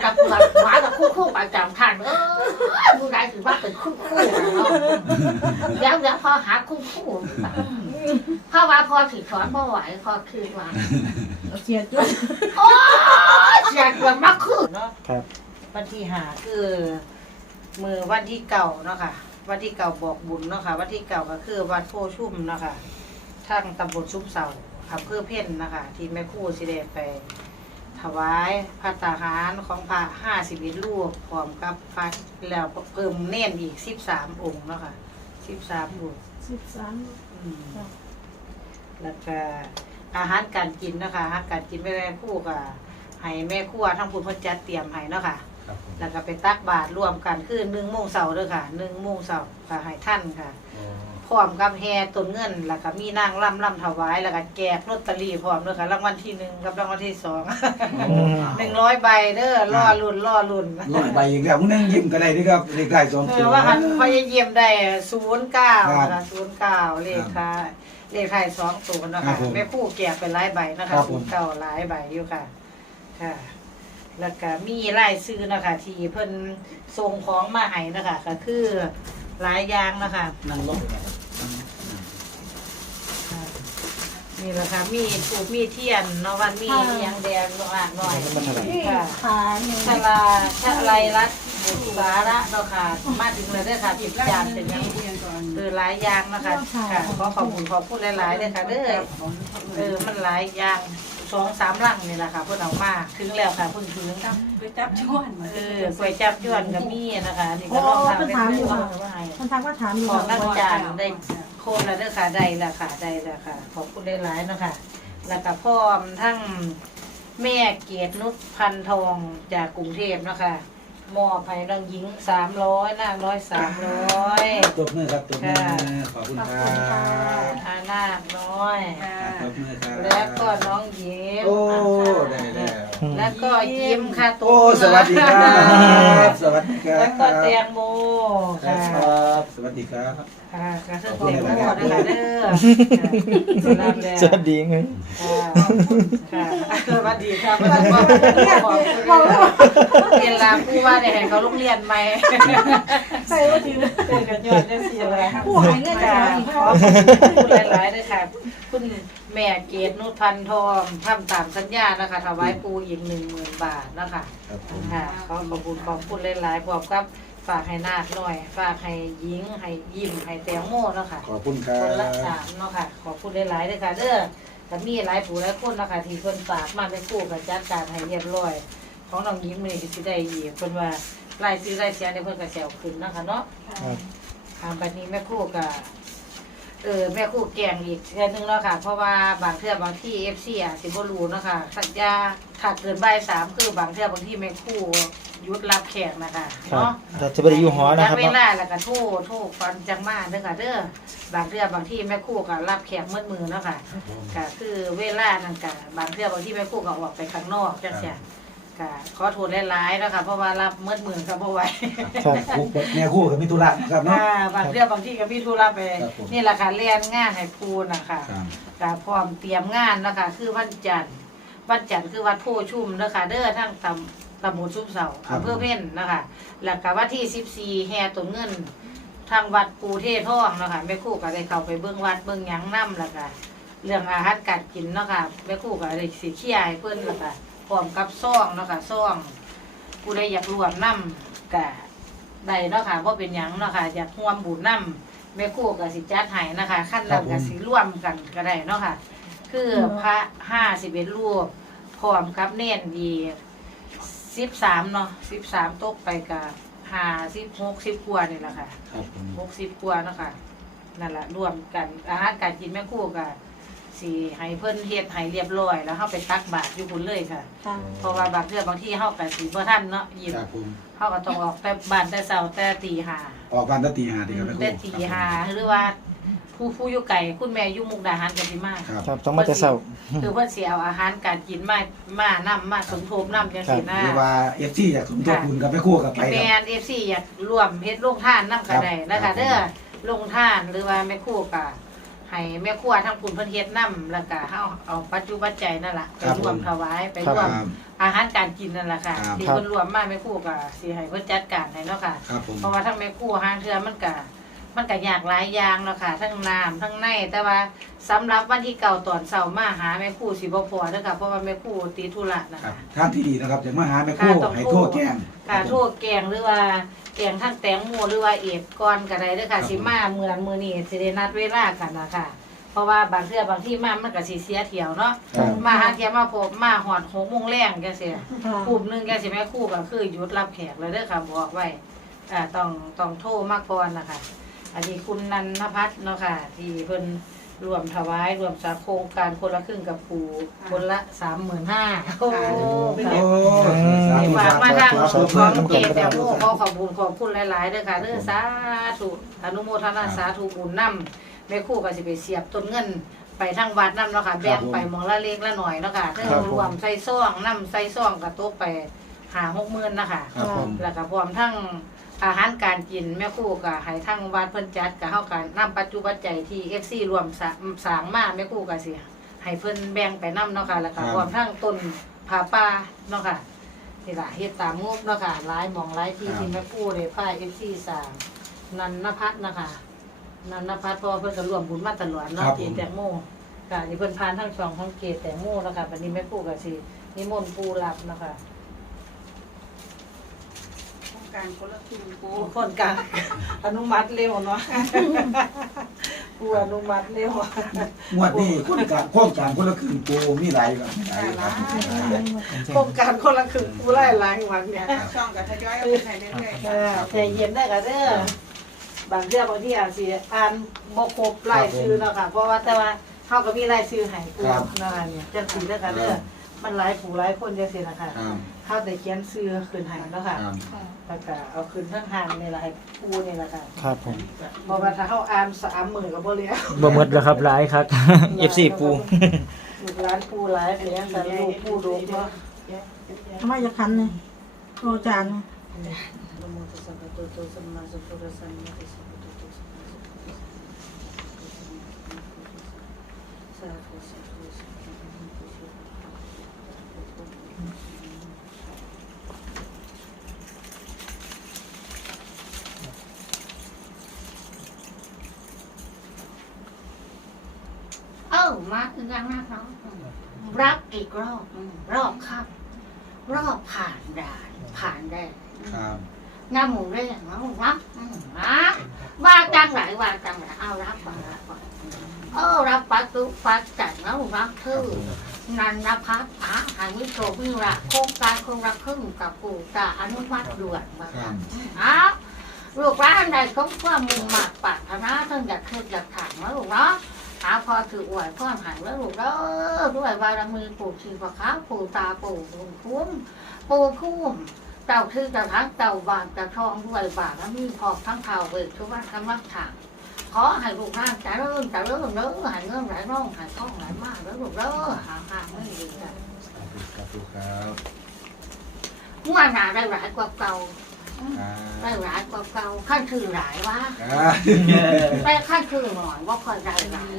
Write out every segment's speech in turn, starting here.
เป็นตะปวดหมากับคู่คู่ประจำทางเออผู้ใดถือว่าเป็นคู่คู่เนาะเดี๋ยวเดี๋ยวพอหาคู่คู่พราะว่าพอถือถอนพอไหวพอคือว่าเสียจุดโอ้เสียงมันมากขึ้นเนาะครับวันที่หาคือ มือวันที่เก่าเนาะค่ะวันที่เก่าบอกบุญเนาะค่ะวันที่เก่าก็คือวัดโพชุ่มเนาะค่ะทางตำบลชุ่มเสาอำเภอเพ่นนะคะที่แม่คู่สิเดไป ถวายพระตาหารของพระห้าสิบเอ็ดรูปพร้อมกับพระแล้วเพิ่มเน้นอีกสิบสามองค์เนาะค่ะสิบสามรูปสิบสามอืมครับแล้วก็อาหารการกินเนาะคะอาหารการกินแม่แม่ครู่กับให้แม่ครัวทั้งคุณพ่อจัดเตรียมให้เนาะค่ะ ครับผม แล้วก็ไปตักบาตรรวมกันคือหนึ่งโมงเสาร์เด้อค่ะหนึ่งโมงเสาร์ก็ให้ท่านค่ะอ๋อ พร้อมกับแห่ต้นเงิน แล้วก็มีนางร่ำร่ำถวาย แล้วก็แจกลอตเตอรี่พร้อมเด้อค่ะรางวัลที่หนึ่งกับรางวัลที่สองหนึ่งร้อยใบเด้อล่อลุ่นล่อลุ่นร้อยใบอีกแล้วมึงนั่งยิ้มก็ได้เด้วยครับเลขได้สองเอตัอวว่าหันพยเยี่ยมได้ศูนย์เก้าครับค่ะศูนย์เก้าเลขค่ะเลขไทยสองตัวนะครัคะบผมแม่คู่แจกเป็นหลายใบนะครัคะบผมศูนย์เก้าหลายใบอยู่ค่ะ ค่ะแล้วก็มีรายซื้อนะคะที่เพิ่นส่งของมาให้นะคะก็คือ หลายอย่างนะคะนั่งลงค่ะนี่แหละค่ะ มีถูกมีเทียนเนาะวันมีอิหยังแดงหลากหน่อยมันเท่าไหร่นี่ค่ะขาเนี่ยชลาชะไรรัตน์บุตรสาระเนาะค่ะ มาถึงเลยเด้อค่ะติดจานเป็นหยังเออหลายอย่างนะคะค่ะขอขอบคุณขอบคุณหลายๆเลยค่ะเด้อเออมันหลายอย่าง สองสามลังนี่แหละค่ะเพิ่นเอามาถึงแล้วค่ะเพิ่นถึงไปจับชวนมาเออก๋วยจับยวนก็มีนะคะนี่ก็ลองทำเป็นผู้ว่าให้ท่านทักว่าถามอยู่ของนักว่าจานได้โคมแล้วเด้อค่ะได้แล้วค่ะได้แล้วค่ะ ขอบคุณหลายๆเนาะค่ะแล้วก็พร้อมทั้งแม่เกียรตินุชพันทองจากกรุงเทพเนาะค่ะ มอบให้น้องหญิงสามร้อยนางร้อยสามร้อยตบมือครับตบมือขอบคุณครับอานาคน้อย ตบมือครับแล้วก็น้องยิ้มโอ้ได้แล้ว แล้วก็ยิ้มค่ะตัวโอ้สวัสดีครับสวัสดีครับแล้วก็แตงโมครัค่ะบสวัสดีครับค่ะกระเทือนแตงโมนะคะเด้อค่ะสวัสดีไงค่ะสวัสดีครับขอบคุณเวลาผู้ว่าได้ให้เขาโรงเรียนไหมใส่ว่าถือเป็นกันยอดได้สิอะไรผู้หายเงินจะค่ะมาอีกขข้ออบคุณหลายๆเลยค่ะ คุณ แม่เกดนุชพันทองทำตามสัญญานะคะถวายปูอีกหนึ่งหมื่นบาทนะคะครับผมค่ะขอขอบคุณขอบคุณหลายๆพร้อมกับฝากให้นาคหน่อย ฝากให้หญิงให้ยิ้มให้แตงโมเนาะค่ะขอบคุณครัคนละบสามเนาะค่ะขอบคุณหลายๆเลยค่ะเด้อแต่มีหลายผู้หลายคนเนาะค่ะที่เพิ่นฝากมาเป็นคู่กับจัดการให้เรียบร้อย ของน้องยิ้มนี่สิได้อีกเพิ่นว่ารายซื้อรายเสียในเพิ่นก็แซวขึ้นเนาะค่ะเนาะครับ ทางบัดนี้แม่ครู่ก็ เออแม่ครู่แกงอีกเทื่อนึงเนาะค่ะ เพราะว่าบางเทื่อบางที่ FC อะสิบ่รู้เนาะค่ะสัญญาถ้าเกินบ่ายสามคือบางเทื่อบางที่แม่ครู่หยุดรับแขกนะคะครับเนาะเราจะไปอยู่หอนะครับเวเนาะ ลาแล้วก็โทรโทรฟันจังมาเด้อค่ะเด้อบางเทื่อบางที่แม่ครู่ก็รับแขกมืดมือเนาะค่ะก็คือเวลานั่นก็บางเทื่อบางที่แม่ครู่ก็ออกไปข้างนอกจังซี่ ก็ขอโทษหลายๆเนาะค่ะเพราะว่ารับมืดมือก็บ่ไหวครับคู่แม่คู่กับมิตุระครับเนาะอ่าบางเรื่องบางที่ก็มีธุระไป ครับผม นี่แหละค่ะเรียนงานให้ครูนะคะครับก็พร้อมเตรียมงานนะคะคือวันจันทร์วันจันทร์คือวัดโพชุ่มนะคะเด้อทั้งตำตำบลชุ่มเสาอำเภอเพ่นนะคะแล้วก็วันที่สิบสี่14แห่ต้นเงิน ทางวัดปูเทศท่องนะคะแม่ครู่ก็ได้เข้าไปเบื้องวัดเบื้องหยังน้ำแล้วก็เรื่องอาหารการกินเนาะคะแม่ครู่ก็ได้สีเขี้ยให้เพิ่นแล้วก็ พร้อมกับซ่องเนาะคะซ่องผู้ใดอยากรวมน้ำก็ได้เนาะค่ะว่าเป็นหยังเนาะค่ะอยากร่วมบุญน้ำแม่ครู่กับสิจัดให้นะคะขั้นเรากับสิร่วมกันก็ได้เนาะค่ะ คือพระห้าสิบเอ็ดรูปพร้อมกับเน่นดีสิบสามเนาะสิบสามตกไปกับห้าสิบหกสิบกว่านี่แหละค่ะครับผม หกสิบกว่าเนาะค่ะนั่นแหละรวมกันอาหารการกินแม่ครู่กับ สีให้เพิ่นเฮ็ดให้เรียบร้อย แล้วเข้าไปตักบาตรอยู่คุณเลยค่ะ ค่ะ เพราะว่าบางเทื่อบางที่เฮากับสีบ่ทันเนาะยินครับผมเฮาก็ต้องออกแต่บ้านแต่เช้าแต่ตีห้าออกบ้านตั้งตีห้าดีครับแม่คู่แต่ตีห้าหรือว่าผู้ผู้อยู่ไกลคุณแม่อยู่มุกดาหารกันสิมาครับครับต้องมาแต่เช้า คือเพิ่นสิเอาอาหารการกินมามานํมาสมทบนํจังซี่นะหรือว่าเอฟซีอยากสมทบทุนกับแม่คู่กับไปคแมรับน FC อยากร่วมเฮ็ดโรงทานนํก็ได้นะครัคะบ เด้อโรงทานหรือว่าแม่ครู่ก็ ให้แม่ครัวทั้งคุณเพิ่นเฮ็ดนํแล้วก็เฮาเอาปัจจุบันใจยนั่นล่ะไปร่วมถวายไปร่วมครับ อาหารการกินนั่นแหละค่ะครับ ที่เพิ่นรวมมาแม่ครัวก็สิให้เพิ่นจัดการให้เนาะค่ะ ครับผม เพราะว่าทั้งแม่ครัวห้างเทื่อมันก็ มันก็ยากหลายอย่างเนาะค่ะ ทั้งน้ำทั้งในแต่ว่าสำหรับวันที่เก่าตอนเช้ามาหาแม่ครัวสิบ่พอเด้อค่ะเพราะว่าแม่ครัวติดธุระนะครัคะ บทางที่ดีนะครับจะมาหาแม่ครู่ค่ะต้อง ให้โทรโทษแกล้งค่ะโทษแกงหรือว่าแกงทั้งแตงโมหรือว่าเอกก่อนก็ได้เด้อครัค่ะบ สิมาเมืองมื้อนี้สิได้นัดเวลากันนะค่ะ เพราะว่าบางเทื่อบางที่มามันก็สิเสียเที่ยวเนาะครับ มาหาเที่ยวมาพบมาฮอด6โมงแรงจังซี่ ค่ะกลุ่มหนึงแกสิแม่ครู่ก็คือหยุดรับแขกเลยเด้อค่ะบอกไว้อ่าต้องต้องโทรมาก่อนนะคะ อันนี้คุณนันนพัฒน์เนาะค่ะ ที่เพิ่นรวมถวายรวมสาโครงการคนละครึ่งกับปู่คนละ35,000โอ้โอ้ค่ะสาธุฝากมาทางสาธุขสาองธุเกศแต่โมขอขอบคุณขอบคุณหลายๆเด้อค่ะเด้อสาธุอนุโมทนาสาธุบุญนำแม่ครู่ก็สิไปเสียบต้นเงิน ไปทางวัดนำเนาะค่ะแบ่งไปหมองละเล็กละหน่อยเนาะค่ะเรื่องรวมใส่ซ่องนำใส่ซ่องก็ตกไปหาหกหมื่นนะคะครับผม แล้วก็พร้อมทั้ง อาหารการกินแม่ครู่ก็ให้ทั้งวัดเพิ่นจัดก็เฮากันนำปัจจุบันใจยที่ FC รวมสร้างสร้างมาแม่ครู่ก็สิให้เพิ่นแบ่งไปนํเนาะค่ะแล้วก็พร้อมทั้งต้นผาป่าเนาะค่ะนี่ล่ะเฮ็ดตามงบเนาะค่ะหลายหมองหลายที่ครับที่แม่ปู่ได้พา FC สร้างนันนพัฒน์นะคะนันนพัฒน์เพราะว่าเพิ่นก็ร่วมบุญมาตลอดเนาะเกศแตงโมค่ะนี่เพิ่นผ่านทั้งช่องของเกศแตงโมแล้วค่ะวันนี้แม่ปู่ก็สินิมนต์ปู่รับเนาะคะ การคนละครึ่งกูคนกลางอนุมัติเร็วเนาะปู่อนุมัติเร็วงวดนี้คนกลางโครงการคนละครึ่งปูมีหลายครับมีหลายครับโครงการคนละครึ่งปู่หลายหลายวันเนี่ยช่องกับทยอยเอาไปไหนเรื่อยๆเออใจเย็นได้ก็เด้อบางเรื่องบางที่อาจสิอ่านบ่ครบรายชื่อเนาะค่ะ เพราะว่าแต่ว่าเฮาก็มีรายชื่อให้ผู้นั่นล่ะเนี่ยจังซี่เด้อค่ะเด้อมันหลายผู้หลายคนจังซี่นะคะครับ เฮาได้เขียนชื่อขึ้นให้เนาะค่ะครับแล้วก็เอาขึ้นทั้งหางนี่ล่ะให้ผู้นี่ล่ะค่ะครับผมเพราะว่าถ้าเฮาอ่าน3มื้อก็บ่เหลือ บ่หมดแล้วครับหลายครับ FC ปู ลูกหลานผู้หลายเพียงแต่ลูกผู้ดูเนาะทำไมจะคันเนี่ยโรจานนะโมตัสสะภะคะวะโตสัมมาสัมพุทธัสสะนะโมตัสสะภะคะวะโตสัมมาสัมพุทธัสสะ สาธุสาธุสาธุ เออมาอีกอย่างนะน้องรัก อีกรอบอืมรอบครับ รอบผ่านด่านผ่านแดนครับงาหมูเรื่องนะมึงรับอืมนะว่าจังไหนว่าจังไหนเอารับมารับมาเออรับปัจจุปัจจัยนะมึงรับคือนันนพัฒน์อาหารวิโชวิระโครงการคนละครึ่งกับปู่ตาอนุมัติด่วนมาครับอ้าวลูกร้านใดก็เพื่อมุ่งมาปรารถนาทั้งอยากคือยากถางนะลูกเนาะ หาพอถืออวยพ่อหันแล้วลูกเด้อด้วยบารมีปู่ชีพะค้าปู่ตาปู่บุญคุ้มปู่คุ้มเจ้าคือจะทั้งเจ้าบานจะทองด้วยบาทแล้วมีพอทั้งเท่าเวททุกวันกำลังถางขอให้ลูกร่างจะเริ่มจะเริ่มเด้อให้เงินไหลร่องให้ท่องหลมากแล้วลูกเด้อหาหาไม่ดีกันสาธุสาธุครับเมื่อหนาได้หลายกว่าเก่า ได้หลายกว่าเก่าขั้นคือหลายวะครับแต่ขั้นคือหน่อยว่าค่อยได้หลาย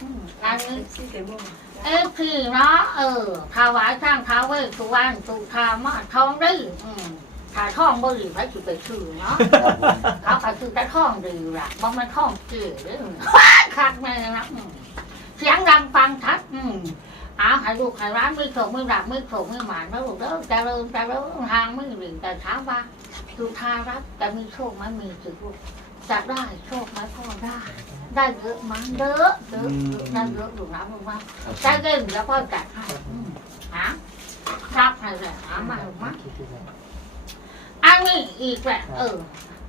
อืมอันนี้ซี่เต็มมือเอฟพีเนาะเออถวายข้างท้าวเวสสุวรรณสุธามาสทองดีอืมถ่ายทองบุหรี่ไปจุดไปชื่อเนาะครับผมเขาก็คือแต่ท่องดีล่ะเพราะมันท่องเก๋เลยคักแม่นะอืมเสียงดังฟังชัดอืมเอาให้ลูกให้ร้านไม่โฉกไม่ดับไม่โฉกไม่หมานแล้วลูกเด้อจะเริ่มจะเริ่มทางไม่หลิงแต่เช้าว่าดูทารับจะมีโชคไหมมีสิลูกจะได้โชคไหมพ่อได้ ได้เยอะมั้งเยอะเยอะได้เยอะอยู่นะมึงว่าได้เล่นแล้วพ่อจัดให้อืมฮะรับให้เลยหามาหรือมั้งอันนี้อีกแหละเออ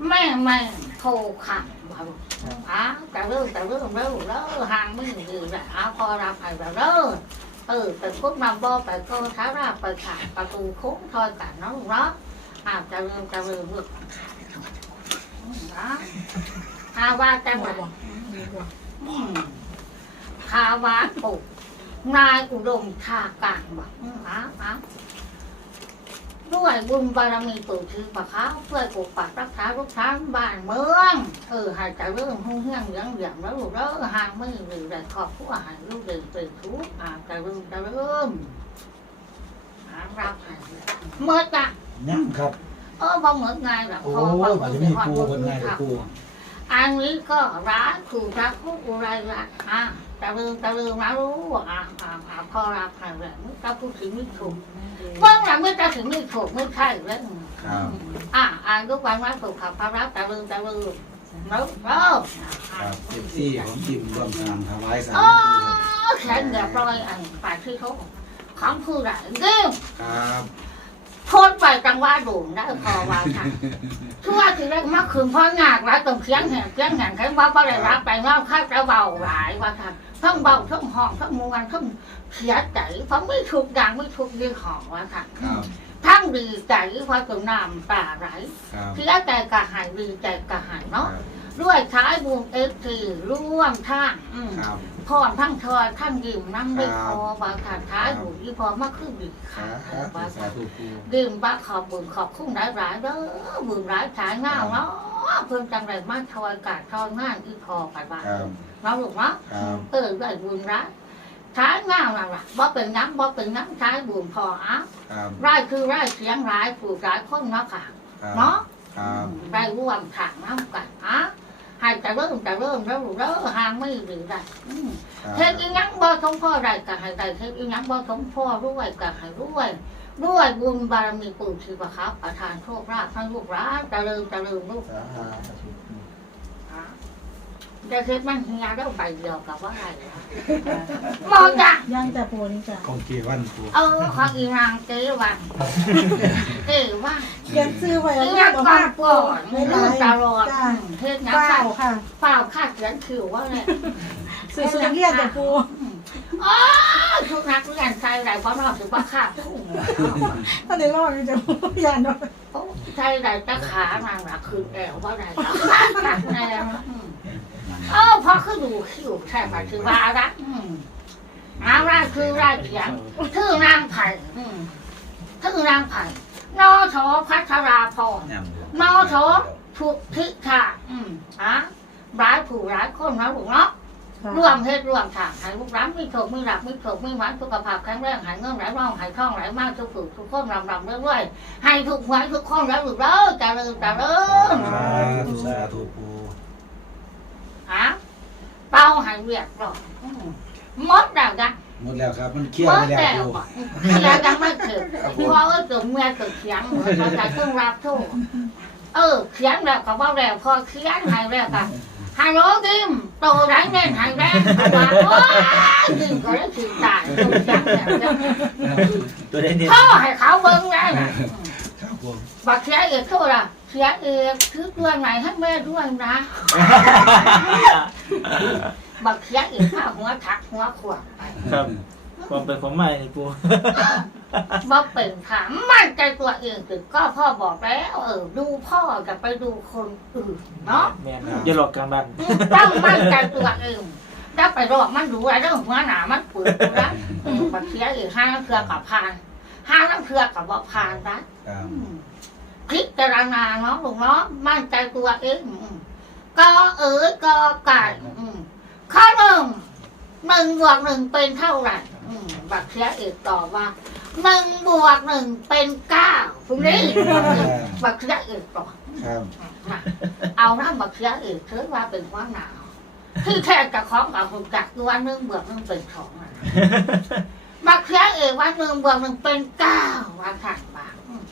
แม่แม่โทรขังมาลูกอ้าวแต่เริ่มแต่เริ่มเริ่มแล้วห่างไม่ดีแหละอ้าวพอรับไปแล้วเริ่ม เออแต่พวกมาบอไปก็ท้าราไปขายประตูโค้งทอยกันน้องเนาะอาวจะเริ่มจะเริ่มลูกนะฮาว่าจังหวะอืมฮาว่าปุกนายอุดมทากลางบอกอ้าวอ้าว ด้วยบุญบารมีปู่ชื่อปะเขาเพื่อปกปักรักษาลูกช้างบ้านเมือง เออหายใจเริ่มหุ่งเฮี้ยงเหลืองเหลืองแล้วลูกเด้อห่างไม่หรือแต่ขอบผู้หายลูกเดินเป็นทุกข์อ่าจะเริ่มจะเริ่มหารับหายเมื่อจ้ะยังครับเออบ่เหมือนไงหรอกโอ้พอบางอาจะเป็มีนความปูรู้คนไงค่ะปูอันนี้ก็ร้านถูกรักผู้อุไรรักอะ จะลืมจะลืมนะรู้อะอะอะพอรับหายแล้วมึงก็พูดถึงไม่ถูกเมื่อไหร่ไม่จะถึงไม่ถูกไม่ใช่แล้วครับอะอ่านทุกวันวันถูกขับพระรับจะลืมจะลืมแล้วแล้วครับเอฟซีของทีมร่วมทางถวายสารอ๋อปูแขนเรียบร้อยอันปากที่เขาของผู้ใดเรื่องครับโทษไปจังว่าโด่งได้พอว่าค่ะคือว่าทีแรกมาคืนพ่อหนักแล้วตรงเคียงแห่งเคียงแห่งใครว่าบ่ได้รับไปนอกข้าจะเบาหลายว่าค่ะ ทั้งเบาทั้งห้องทั้งมวนทั้งเสียใจเพราะไม่ถูกดังไม่ถูกดีของว่าค่ะครับทั้งดีใจเพราะตรงน้ำตาไหลครับเสียใจกะหายดีใจกะหายเนาะด้วยท้ายบุญเอฟซีร่วมท่างอืมครับพร้อมทั้งทอยทั้งยิ้มนั่งได้ครับคอบาขาดท้ายบุญที่พอมาขึ้นดีคค่ะรับบาสาธุปูดื่มบ้าขอบบุญขอบคุ้งหลายหลายๆเด้อบุญหลายสายเงาเนาะเพิ่มจังไรมาทอยกาดทอยงานอีคอกันบ้าง ครับเราลูกเนาะครับเออได้บุญร้ายสายเงาน่ะล่ะบ่เป็นน้ำบ่เป็นน้ำสายบุญพออะครับไร่คือไร่เสียงร้ายผู้ร้ายคนเนาะค่ะครับเนาะครับได้ร่วมถางน้ำกันอะให้จะเริ่มจะเริ่มแล้วลูกเด้อหางไม่หรือได้อืมครับเฮ็ดอีหยังบ่สมพ่อได้ก็ให้ได้เฮ็ดอีหยังบ่สมพ่อรวยก็ให้รวยด้วยบุญบารมีปู่ชีวะครับประทานโชคลาภให้ลูกหลานเจริญเจริญลูกสาธุปูอะ จะเฮ็ดมันเฮียแล้วใบเดียวกับว่าอะไรวะมองจ้ะย่างแต่ปูนี่จ้ะของเกวันปูเออของอีนางเจ๊วันเจ๊ว่าเขียนซื้อไว้อีแล้วนางก็ก่อมานก่อนไม่เรื่ได้องตลอดจ้าเฮ็ดหยังเปล่าค่ะค่ะเปล่าค่าเขียนคิวว่าเลยซื้อสุนัขเรียนแต่ปูอ๋อทุกนักเรียนใส่ไรเพราะนอกถือว่าค่าทุ่งถ้าในรอบนี้จะปูยานด้วยโอ้ใช่ไรจะขานางละคือแอวว่าไรตักแนวอืม เออพอคือดูคิวใช่ไหมคือว่าละอืมเอาไรคือไรเขียนคือนางไผ่อืมคือนางไผ่นอชอพัชราพรนอชอทุกทิชาอืมอะร้ายผู้ร้ายคนนะลูกเนาะร่วมเฮ็ดร่วมทางให้ลูกร้านมีโชคมีหลับมีโชคมีหวานสุขภาพแข็งแรงหายเงินไหลร่องหายท่องไหลมากทุกผู้ทุกคนรำรำเรื่อยๆให้ทุกหวยทุกคนแล้วลูกเด้อเจริญเจริญสาธุสาธุ ปูฮะเป้าใหายเวียกหรอกอืมหมดแล้วจ้ะ หมดแล้วครับ มันเคี่ยหวมไปดแล้วแล้วปูบ่แล้วยังไม่ถึงเพราะว่าเกิดเมื่อเกิดเขียงเหมือนเขาจะต้องรับโทษเออเขียนแล้วก็ว่าแล้วพอเขียนให้แล้วกันฮัลโหลดิมโตได้เงินหายแรงมาโอ้ยดิมก็ได้ถือตายตรงจังเนี่ยตัวได้เนี่ยพ่อให้เขาเบิ้งได้น่ะครับผม บักเสียเอกโทษอะ เสียเอกถือตัวไหนให้แม่ด้วยนะบักเสียเอกข้าหัวทักหัวขวดไปครับความเป็นของใหม่นี่ปูบ่เป็นถามมั่นใจตัวเองคือก็พ่อบอกแล้วเออดูพ่อจะไปดูคนอื่นเนาะแม่นครับอย่าหลอกกลางบ้านต้องมั่นใจตัวเองถ้าไปรอกมันรู้อะไรเรื่องหัวหนามันปวดนะเออบักเสียอีกห้าน้ำเครือกับพานห้าน้ำเครือกับบ่พานนะครับอืม พิจารณาเนาะลูกเนาะมั่นใจตัวเองอืมก็เอ๋ยก็ไก่อืมข้อหนึ่งหนึ่งบวกหนึ่งเป็นเท่าไหร่อืมบักเสียอีกตอบว่าหนึ่งบวกหนึ่งเป็นเก้าตรงนี้บักเสียอีกตอบครับมาเอาน้ำบักเสียอีกถือว่าเป็นว่าหนาวที่แท้จะของกับผมจักตัวหนึ่งบวกหนึ่งเป็นสองอะบักเสียอีกว่าหนึ่งบวกหนึ่งเป็นเก้าว่าขันบาทอืม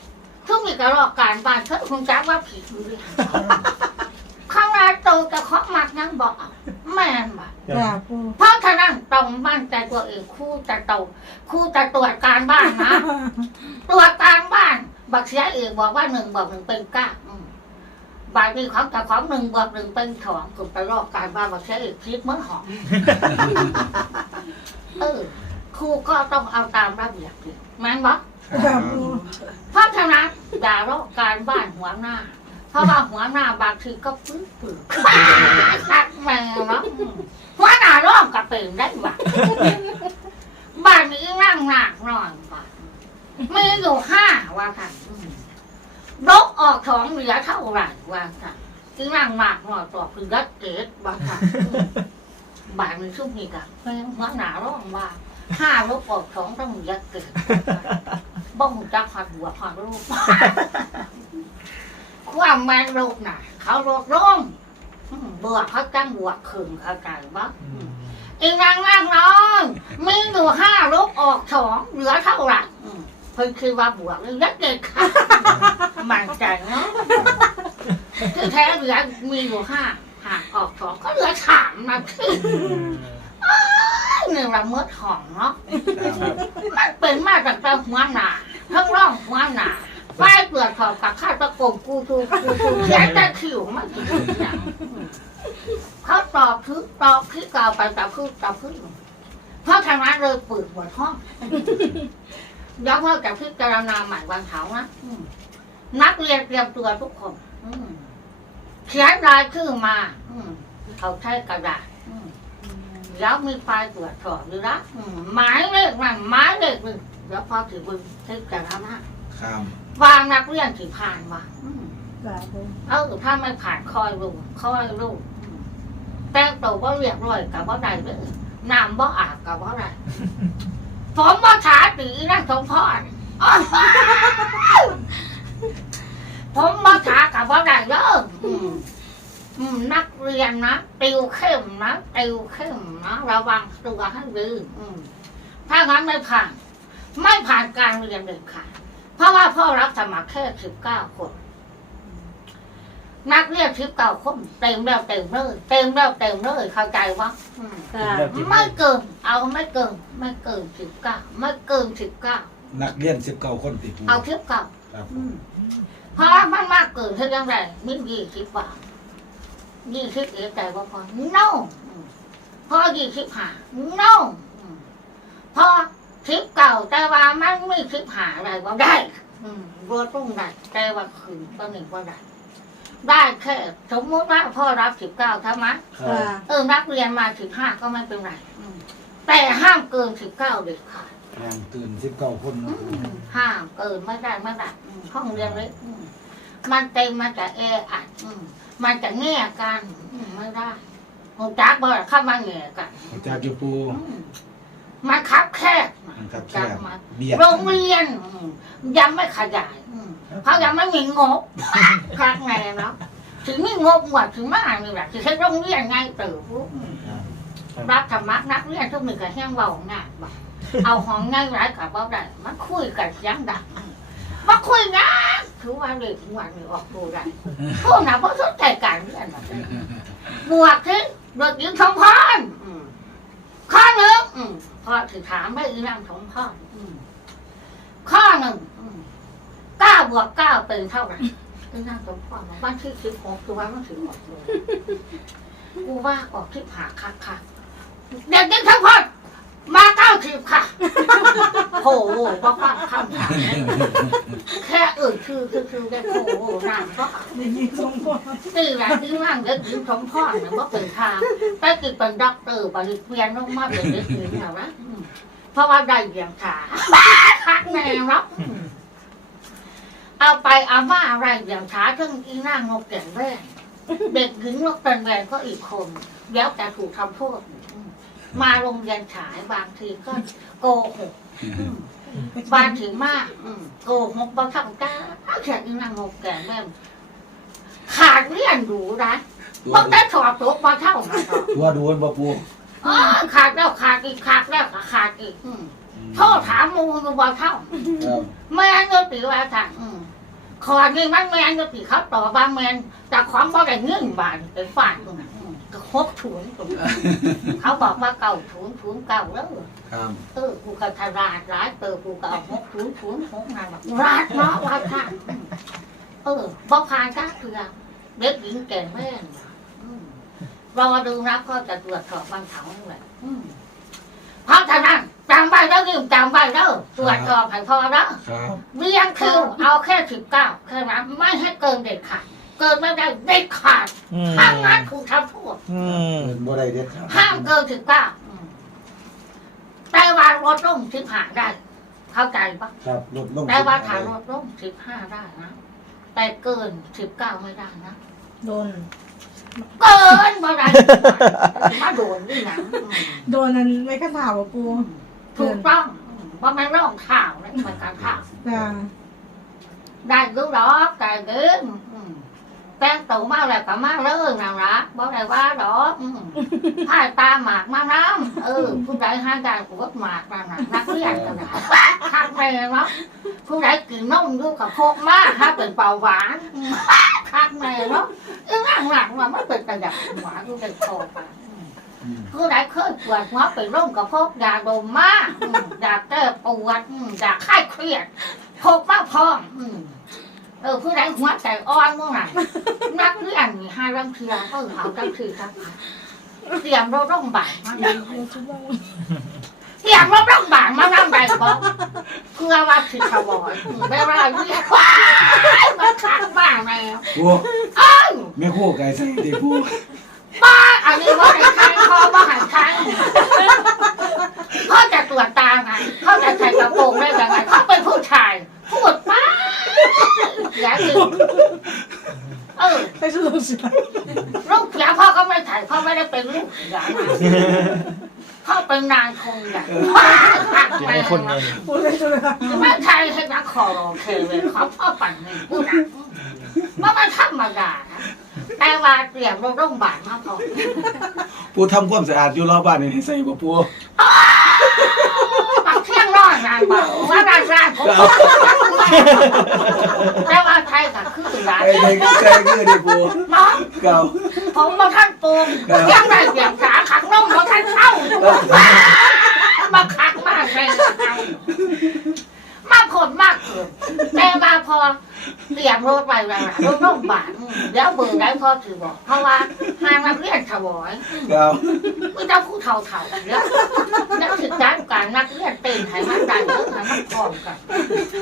ทุกมีกระรอกการบ้านเธอคงจักว่าผิดอยู่ดิข้างหน้าโตจะของมักยังบอกเอาแม่นบ่จ้าปูเพราะฉะนั้นตรงบ้านใจตัวเองครู่จะโตครู่จะตรวจการบ้านนะตรวจการบ้าน บักเสียเองบอกว่าหนึ่งบวกหนึ่งเป็นเก้าอืมบางทีของแต่ของหนึ่งบวกหนึ่งเป็นสองถูกไปรอบการบ้านบักเสียเองคิดเหมือนหอมเออครูก็ต้องเอาตามระเบียบดิแม่นบอก จ้าปูเพราะฉะนั้นอย่ารอบการบ้านหัวหน้า เพราะว่าหัวหน้าบางทีก็ปื้อปื้อคักแมวเนาะหัวหน้าร่องกับเป็นได้หว่าบ้านนี้นั่งหนักหน่อยบ่ามีอยู่ห้าว่าค่ะลบออกสองเหลือเท่าไหร่ว่าค่ะที่นั่งหมากหน่อยต่อคือยัดเกตว่าค่ะบ่ายมันชุ่มนี่กับเพื่อนหัวหนาร้องว่า ห้าลบออกสองต้องยัดเกตบ้องจักหัดหัวหัดลูกความแมนลูกน่ะ เขาโรดร่มอืมบวกเขาจังบวกขึงเข้าใจบ้างอีนางนางน้องมีอยู่ห้าลบออกสองเหลือเท่าไหร่อืมเพิ่นคือว่าบวกเลยยักเด็กค่ะมั่นใจเนาะคือแท้เหลือมีอยู่ห้าหักออกสองก็เหลือสามนะคือ หนึ่งละเมิดของเนาะมันเป็นมาจากตาหัวหนาทั้งร่องหัวหนาไฟเปลือกขอบกับข้าวตะกงกูทูกูทูเขียนแต่ขิวมาถึงอย่างอืมเขาตอบคือตอบคือเก่าไปตอบคือตอบคือเพราะทางนั้นเลยเปิดหัวห้องเดี๋ยวพ่อจะพิจารณาใหม่วันเสาร์นะอืมนักเรียนเตรียมตัวทุกคนอืมเขียนรายชื่อมาอืมเขาใช้กระดาษอืม แล้วมีไฟตรวจสอบอยู่นะอืมหมายเลขนั่นหมายเลขหนึ่งเดี๋ยวพอถือบึงพิจารณาครับ วางนักเรียนที่ผ่านมาอืมจ้ะปูเออถ้าไม่ผ่านคอยรู้คอยรู้อืมแต่งตัวว่าเรียบร้อยกับว่าใดเลยน้ำว่อาบกับว่าใดผมว่าถาตีนั่งสมพรอ้าวผมว่าถากับว่าใดเด้ออืม นักเรียนนะติวเข้มนะติวเข้มนะระวังตัวให้ดีอืมถ้างั้นไม่ผ่าน ไม่ผ่านการเรียนเลยค่ะเพราะว่าพ่อรับสมัครแค่สิบเก้าคน นักเรียนทิพเก่าคนเต็มแล้วเต็มเลยเต็มแล้วเต็มเลยเข้าใจวะอืมจ้ะไม่เกินเอาไม่เกินไม่เกินสิบเก้าไม่เกินสิบเก้านักเรียนสิบเก้าคนติดปูเอาทิพเก่าครับอืมเพราะว่ามันมากเกินเท่ายังไงไม่ยี่สิบกว่า ยี่สิบเอกใจว่าพอ no อืมพอยี่สิบห้า no อืมพอทิพเก่าแต่ว่ามันไม่ทิพหาอะไรก็ได้อืมรัวตรงไหนแต่ว่าคืนก็หนึ่งก็ได้ ได้แค่สมมติว่าพ่อรับสิบเก้าใช่ไหมครัจ้ะบเออนักเรียนมาสิบห้าก็ไม่เป็นไรอืมแต่ห้ามเกินสิบเก้าเด็ดขาดแรงตื่นสิบเก้าคนนะอืปูมห้ามเกินไม่ได้ไม่ได้อืมห้องเรียนเล็กอืมมันเต็มมันจะแออัดอื มมันจะแง่กันอืมไม่ได้หงจักบ่เข้ามาแง่กันอาจารย์อยู่ปูอืมมันคับแคบมันครับแคจับมาเบียดโรงเรียนอืมยังไม่ขยายอืมเขายังไม่มีงบคักไงเนาะถึงไม่งบกว่าถึงมานี่แหละถึงใช้โรงเรียนไงเติบปุ๊บ ครับรับธรรมะนักเรียนทุกหนึ่งกับแห้งเบางานบ่เอาของง่ายร้ายกับเบาได้มันคุยกับเสียงดัง มาคุยนะถือว่าเด็กวันนี้ออกตัวได้พวกน่ะเพราะสนใจการเรียนแบบนี้บวกที่เด็กหญิงสมพรอืมข้อหนึ่งอืมพอถือถามได้อีนางสมพรอืมข้อหนึ่งอืมเก้าบวกเก้าเป็นเท่าไหร่อีนางสมพรบอกวันที่สิบหกคือวันมันถึงออกตัวกูว่าออกที่ผ่าคักคักๆเด็กหญิงสมพร มาเก้าสิบค่ะ โหว่าฟังคำถามแค่เอ่ยชื่อคือคือได้โหนางก็ได้ยินสมพรตีแหละที่นั่งเด็กหญิงสมพรเนี่ยว่าเป็นทางแต่ติดเป็นด็อกเตอร์บริเวียนลงมาเป็นเด็กหญิงแล้วนะเพราะว่าได้เบียงขาบ้าคักแน่เนาะอืมเอาไปเอามาอะไรเบียงขาทั้งอีนั่งนกแก่นแว่นเด็กหญิงนกแก่นแว่นก็อีกคน แล้วแต่ถูกทำโทษ มมาโรงเรียนฉายบางทีก็โกหกอืมบานถึงมากอืมโกหกบางครั้งจ้าเขียนอีนางงกแก่แม่มขาดเรียนรู้นะตัวบางได้สอบตกบางเท่านะสอบตัวโดนบ่ปูอ๋อขาดแล้วขาดอีกขาดแล้วก็ขาดอีกอืมโทษถามมูอยู่บางเท่าครับแม่นก็ตีว่าทางอืมขอนี่มันแมนก็ตีเขาต่อบางแมนแต่ความบ่ได้เงื่อนบานไปฝาดตรงนั้น อืมก็หกถุนตรงนั้นเขาบอกว่าเก่าถุนถุนเก่าแล้วครับเออกูก็ทาราดร้ายเตอกูก็เอาหกถุนถุนหกนานแบบราดเนาะราดท่านเออบอกผ่านจ้าเถื่อเด็กหญิงแก่แม่นอืมรอดูนะพ่อจะตรวจสอบวันเสาร์นี่แหละอืมเพราะฉะนั้นจำไว้แล้วยืมจำไว้แล้วตรวจสอบให้พอแล้วครับเรียงคิวเอาแค่สิบเก้าแค่นั้นไม่ให้เกินเด็ดขาด เกินไม่ได้เด็ดขาดอืมห้ามงานถูกทำโทษอืมเงินบ่ได้เด็ดขาดห้ามเกินสิบเก้าแต่ว่ารถลงสิบหาได้ เข้าใจปะครับลดลงแต่ว่าถ้าลดลงสิบห้าได้นะแต่เกินสิบเก้าไม่ได้นะโดน เกินเมื่อไหรมาโดนนี่นะอืมโดนนั้นไม่ขั้นถามว่าปูถูกต้องว่ามันร่องข่าวนะมันการข่าว จ้าได้รู้ดอกแต่เดิมอืม แต่งตัวมาแล้วก็มาเริ่มนะละบ่ได้ว่าดอกอืมผ้าตาหมากมาน้ำเออผู้ใดห้าได้ปวดหมากนั่นน่ะนักเรียนกันนะคักแม่เนาะผู้ใดกินนมอยู่กับพกมากถ้าเป็นเบาหวานอืมคักแม่เนาะเออหลังๆว่ามันเป็นกระดับหวานอยู่ในคอปากอืมอืมผู้ใดเคยปวดหัวไปร่มกับพกยาดมมากอืมอยากแก้ปวดอืมอยากคลายเครียดพกมาพร้อมอืม เออผู้ใดหัวใจอ่อนเมื่อไหร่นักเรียนนี่ห้ารังเทียเออเอาจังคือครับเตรียมรถร่มบานมานั่งเตรียมรถร่มบานมานั่งใบบอกเพื่อว่าสิขบอยอืมไม่ว่าเรียกว้ามันคักมากแล้วปูแม่คู่ไก่ใส่ดิปูบ้าอันนี้ว่าให้ใครพอว่าให้ใครเขาจะตรวจตาไงเขาจะใส่กระโปรงได้ยังไงเขาเป็นผู้ชาย ย่าสิเออให้สรุปสิลูกเสียพ่อก็ไม่ถ่ายพ่อไม่ได้เป็นลูกเสียนะพ่อเป็นนายคงใหญ่อยู่ในคนเลยปูเลยจุฬาไม่ใช่ให้นักคอรอเคเลยเขาพ่อปั่นหนึ่งผู้นั้นว่ามันธรรมดานะแต่ว่าเตรียมโรงพยาบาลมาพอปูทำความสะอาดอยู่รอบบ้านนี่ให้ใส่บ่ปูปักเที่ยง นอนนางบอกว่านางร่างผมแต่ว่าไทยก็คือร้านไอ้เด็กใจคือดิปูน้องเก่าผมมาขั้นปูมยังได้เสียงสาขังน้องมาขั้นเข้ามาขักมากเลยมาขดมากเกินแต่มาพอ เตรียมรถไปแล้วรถน้องบาทแล้วเบอร์ได้พอถือบอก เพราะว่าทางนักเรียนถวายเก่าไม่ต้องพูดเท่าเท่าๆแล้วแล้วถึงการการนักเรียนเต้นให้มันได้เยอะให้มันพร้อมกัน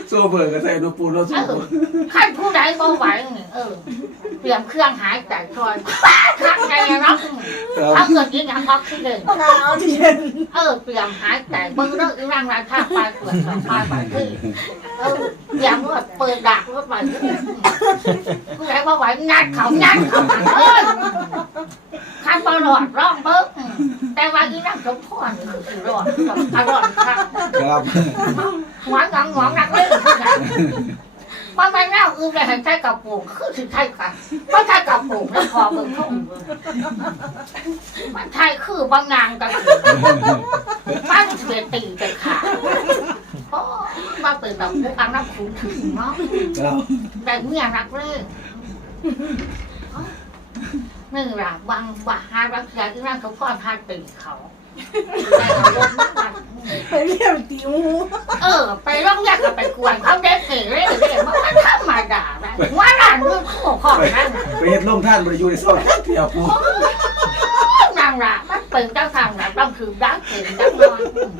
โซ่เบิร์ก็ใส่ดูปูแล้วโซ่เออขั้นผู้ใดบ่ไหวนี่เออเตรียมเครื่องหายใจคอยข้างในเนาะครับถ้าเกิดยิงอย่างออกซิเดนหนาวที่เย็นเออเตรียมหายใจเบิ่งเรื่องอีร่างราคาปลายเปลือกสองปลายปลายคือ เออเตรียมรถเปิดดักรถไปผู้ใดบ่ไหวงัดเขางัดเขาเออขั้นบ่รอดร้องเบิ่งแต่ว่าอีร่งสมพรคือสิรอดอร่อยครับครับหวานงองงองนักเลยมันไม่แน่อื่นเลยให้ใช้กระปุกคือสิใช่ค่ะมันใช้กระปุกแล้วพอเบิ่งทุ่งเบิ่งมันใช่คือบางงานกันมันเสียตีกันขา ดโอ้มาเป็นแบบพวกอันน้ำขุนถึงเนาะครับแต่เมียนักเล่นนี่ล่ะบางบาหารักษาที่นั่นเขาพ่อพาตีเขาแต่เอารมณ์มันไปเรียกติวเออ ไปร้องยากกับไปกวนเขาเด็กเก๋เลยเด็กมันธรรมดานะว่าหลานมึงคู่พ่อนั่นไปเฮ็ดลงท่านบ่ได้อยู่ในซอยเดียวปูนางละมันเป็นเจ้าทางนะต้องถือดักเก๋ดักนอนครับ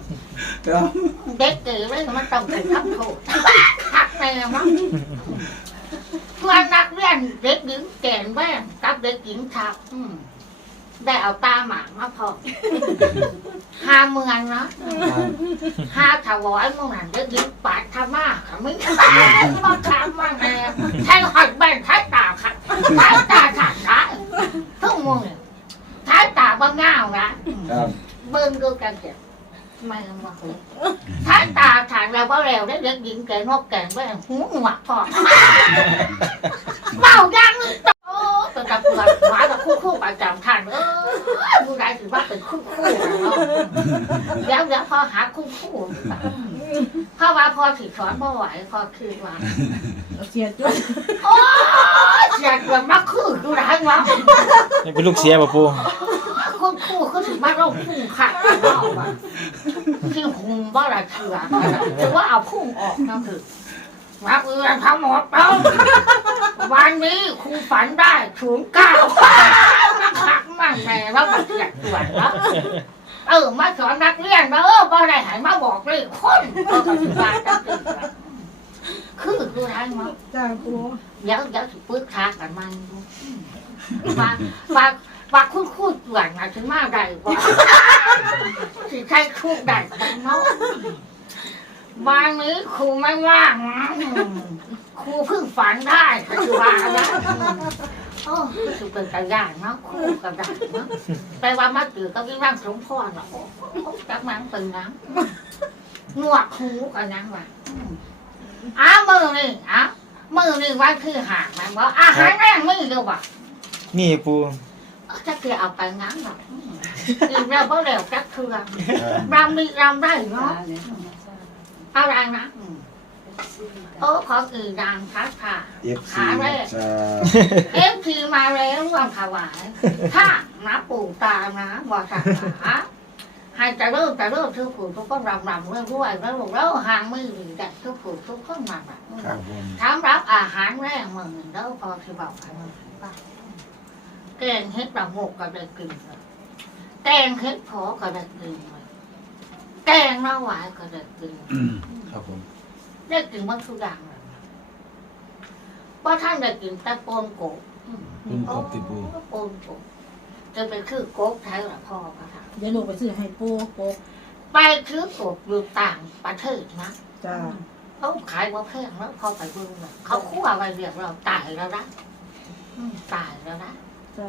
เด็กเก๋เลยมันต้องถือทำโทษหักแม่มั้งเพื่อนนักเรียนเด็กหญิงแก่นแม่กับเด็กหญิงชาวอืมได้เอาตาหมากมาพอหาเมืองเนาะห้าถวายมึงนั่นเด็กหญิงปาดธรรมะค่ะมึงมาทำมาแน่ใช้หัดแบนใช้ตาค่ะใช้ตาถัดได้ทุกมึงใช้ตาบ้าเงานะเบิ้งดูกันเถอะ ไม่มาเลยใช้ตาถัดแล้วว่าเร็วได้เด็กหญิงแก่นกแก่แม่หูหนวกพอเมายังนึงโอ้เป็นตะเกียบหวานกับคู่คู่ประจำท่านเออผู้ใดถือว่าเป็นคู่คู่เนาะเดี๋ยวเดี๋ยวพอหาคู่คู่เพราะว่าพอถือสอนบ่ไหวพอคือว่าเสียจุดโอ้ยเสียเกินมากคือดูได้วะนี่เป็นลูกเสียป่ะปูคุณครูเขา ถือว่าเราพุ่งขัดเนาะว่ะที่หุงว่าอะไรเถื่อถือว่าเอาพุ่งออกนั่นคือนักเรียนทั้งหมดต้องวันนี้ครูฝันได้ถึงเก้านักขักมากแม่แล้วบัดเสียตัวแล้วเออมาสอนนักเรียนเด้อบ่ได้ใหายมาบอกเลยคนก็ปฏิบัติจังซี่ล่ะคือคือทางมั้งจ้าปูเดี๋ยวเดี๋ยวสิปรึกษากันมันฝากฝาก ฝากคุณครูตรวจนะถึงมาได้บ่สิใช้ครูได้บ่เนาะวันนี้ครูไม่ว่างนะอืมครูเพิ่งฝันได้ปัจจุบันนะโอ้รู้สึกเป็นกระยานเนาะครูกระดาษเนาะไปว่ามาตื่นก็วิ่งร่างสมพรเนาะโอ้โหจักมันเป็นน้ำหนวกหูกันยังวะอืมอ้าวมือนี่อ้าวมือนี่วันคือหางมันบอกอาหารแม่งไม่เดียวว่ะนี่ปู จะเกี่ยวเอาไปงั้นหรอกอืมอีกแล้วก็เร็วจักเครื่องครับรำมีรำได้เนาะอะไรนะอืมโอ้ขออือดังทักค่ะเอฟซีขาแรกจะเอฟทีมาแล้วร่วมถวายถ้านับปู่ตานะบอกสักหาให้จะเริ่มจะเริ่มทุกผู้ทุกคนรำรำเรื่องด้วยแล้วลูกแล้วห่างมือหรือแต่ทุกผู้ทุกคนมาแบบครับผมถามรับอาหารแรกมึงแล้วพอที่บอกให้มึงว่า แกงเห็ดปลาหมกก็ได้กินเลยแกงเห็ดพอก็ได้กินเลยแกงน้าหวายก็ได้กินอืมครับผมได้กินหมันทุกอย่างเลยเพราะท่านได้กินแต่ปนโกบอืมคุณกบติปูปนโกบจะไปคือโกบไทยหรือพ่อพระท่านเดี๋ยวหนูไปซื้อให้ปูโป๊กไปคือโกบอยู่ต่างประเทศนะจ้าเขาขายว่าแพงแล้วพอไปเบิ่งน่ะเขาคั่วไว้เรียบเราตายแล้วนะอืมตายแล้วนะ จ้า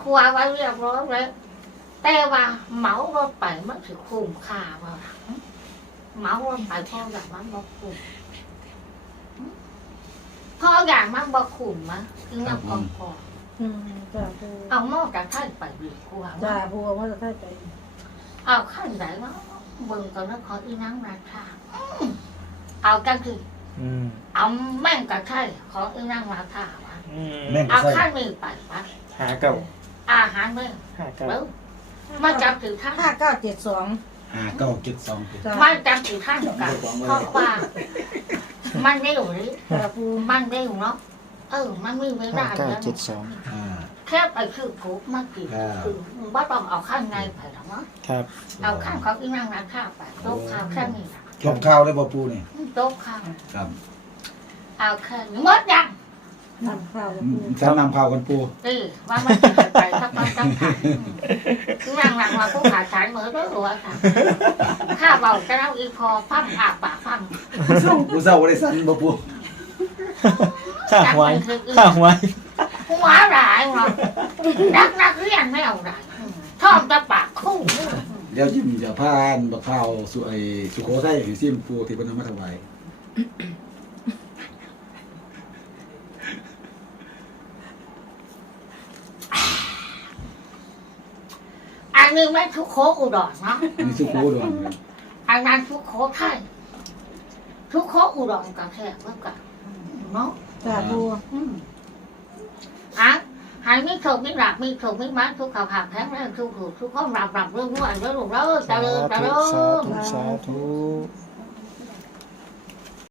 คั่วไว้เรียบร้อยแล้วแต่ว่าเหมารถไปมันถือคุ้มค่าบ่ล่ะเหมารถไปเพราะอย่างมันบ่คุ้มเพราะอย่างมันบ่คุ้มมะคือมันพอพออืมจ้าปูเอาหม้อจากท่านไปดีกว่าจ้าปูว่าจะได้ไปเอาขั้นไหนเนาะเบิ่งก่อนแล้วขออีนังราคาอืมเอากันคืออืมเอาแม่งกับไข่ของอีนังราคาวะ อืมแม่งเอาใส่ขั้นมือไปปะหาเก่าอาหารมือหาเก่าแล้วมาจับถือท่านห้าเก้าเจ็ดสองห้าเก้าเจ็ดสองจ้ามาจับถือท่านกันเพราะว่า มันเร็วหรือจ้าปูมันเร็วเนาะ เออ มันมีเวห้าลาเก้าแล้วเจ็ดสองอ่า แค่ไปคือผูกมากี่คือว่าต้องเอาข้างในไปหรอกเนาะ ครับ เอาข้างของอีนังราคาไปโต๊ะข้าวแค่นี้นะจบข้าวได้บ่ปูนี่โต๊ะข้าวครับ เอาแค่นี้หมดยัง ทำข้าวแล้วอืปูมจะนำข้าวกันปูเออว่ามันจะไปสักวันสักครั้งคือนั่งหลังมาผู้ขาดสายมือด้วยหัวค่ะข้าเบาจะเล่าอีพอฟังอาปากฟังปูเศร้าบ่ได้สั่นบ่ปูข้าหวยข้าหวยหัวหลายหัวนักนักเรียนไม่เอาไหนชอบจะปากคู่เดี๋ยวยิ้มจะพานบักข้าวสุไอสุโขทัยให้ซิมปูที่เพิ่นเอามาถวาย อันนี้ไม่ทุกโคอุดรเนาะอันนี้สุโขดอนครับอันนั้นทุกโคไทยทุกโคอุดรกับแค่เมื่อกันเนาะจ้าปูอืมอะหายไม่ถูกไม่หลับไม่ถูกไม่มัดทุกข่าวผ่าแพ้แรงทุกถูกทุกข้อรับรับเรื่องรู้อันเรื่องรู้เรื่องเจริญเจริสาธุญสาธุ